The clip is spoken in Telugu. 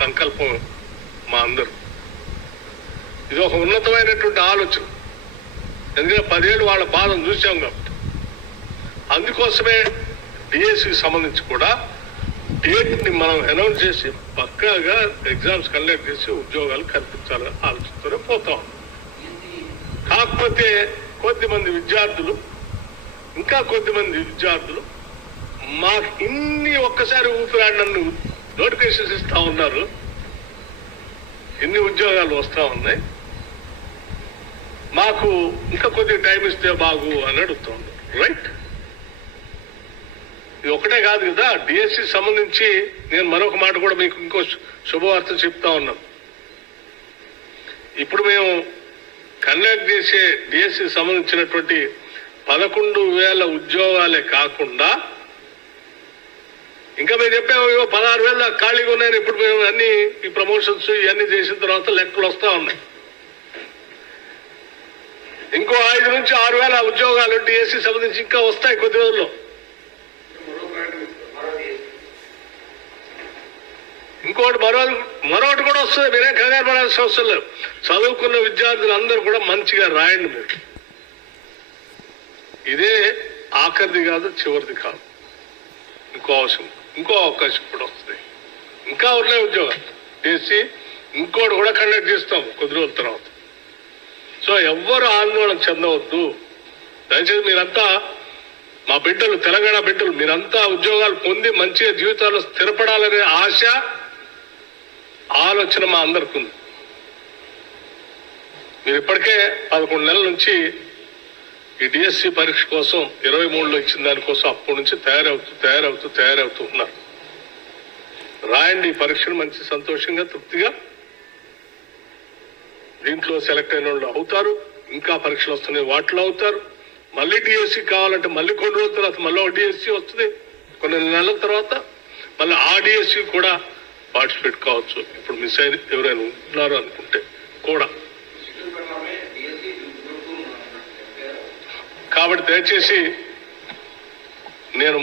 సంకల్పం మా అందరూ. ఇది ఒక ఉన్నతమైనటువంటి ఆలోచన. ఎందుకంటే 10 ఏళ్ళు వాళ్ళ బాధను చూసాం కాబట్టి. అందుకోసమే డిఎస్సికి సంబంధించి కూడా డేట్ని మనం అనౌన్స్ చేసి పక్కాగా ఎగ్జామ్స్ కండక్ట్ చేసి ఉద్యోగాలు కల్పించాలని ఆలోచిస్తూనే పోతాం. కాకపోతే కొద్దిమంది విద్యార్థులు మాకు ఇన్ని ఒక్కసారి ఊపిరాడనన్ను నోటిఫికేషన్స్ ఇస్తా ఉన్నారు, ఎన్ని ఉద్యోగాలు వస్తా ఉన్నాయి, మాకు ఇంకా కొద్దిగా టైం ఇస్తే బాగు అని అడుగుతా ఉన్నారు. రైట్, ఇది ఒకటే కాదు కదా. డిఎస్సి సంబంధించి నేను మరొక మాట కూడా మీకు ఇంకో శుభవార్త చెప్తా ఉన్నాను. ఇప్పుడు మేము కండక్ట్ చేసే డిఎస్సి సంబంధించినటువంటి 11,000 ఉద్యోగాలే కాకుండా ఇంకా మేము చెప్పాము 16,000 ఖాళీగా ఉన్నాయని. ఇప్పుడు మేము అన్ని ఈ ప్రమోషన్స్ ఇవన్నీ చేసిన తర్వాత లెక్కలు వస్తా ఉన్నాయి. ఇంకో 5 నుంచి 6,000 ఉద్యోగాలు డిఎస్సి సంబంధించి ఇంకా వస్తాయి కొద్ది రోజుల్లో. ఇంకోటి మరొకటి కూడా వస్తుంది. మీరేం కంగారు పడాల్సిన అవసరం లేదు. చదువుకున్న విద్యార్థులు అందరూ కూడా మంచిగా రాయండి. మీరు ఇదే ఆఖరిది కాదు, చివరిది కాదు. ఇంకో అవకాశం కూడా వస్తుంది. ఇంకా ఉన్నాయి ఉద్యోగాలు చేసి ఇంకోటి కూడా కండక్ట్ చేస్తాం కొద్ది రోజుల తర్వాత. సో ఎవ్వరు ఆందోళన చెందవద్దు. దయచేసి మీరంతా మా బిడ్డలు, తెలంగాణ బిడ్డలు, మీరంతా ఉద్యోగాలు పొంది మంచిగా జీవితాల్లో స్థిరపడాలనే ఆలోచన మా అందరికి ఉంది. మీరు ఇప్పటికే 11 నెలల నుంచి ఈ డిఎస్సి పరీక్ష కోసం 23లో ఇచ్చిన దానికోసం అప్పటి నుంచి తయారవుతూ ఉన్నారు. రాయండి ఈ పరీక్షను మంచి సంతోషంగా, తృప్తిగా. దీంట్లో సెలెక్ట్ అయిన వాళ్ళు అవుతారు. ఇంకా పరీక్షలు వస్తున్నాయి, వాటిలో అవుతారు. మళ్ళీ డిఎస్సి కావాలంటే మళ్ళీ కొన్ని రోజుల తర్వాత మళ్ళీ ఒక డిఎస్సి వస్తుంది. కొన్ని నెలల తర్వాత మళ్ళీ ఆ డిఎస్సి కూడా పార్టిసిపేట్ కావచ్చు. ఇప్పుడు మిస్ అయిన ఎవరైనా ఉన్నారు అనుకుంటే కూడా. కాబట్టి దయచేసి నేను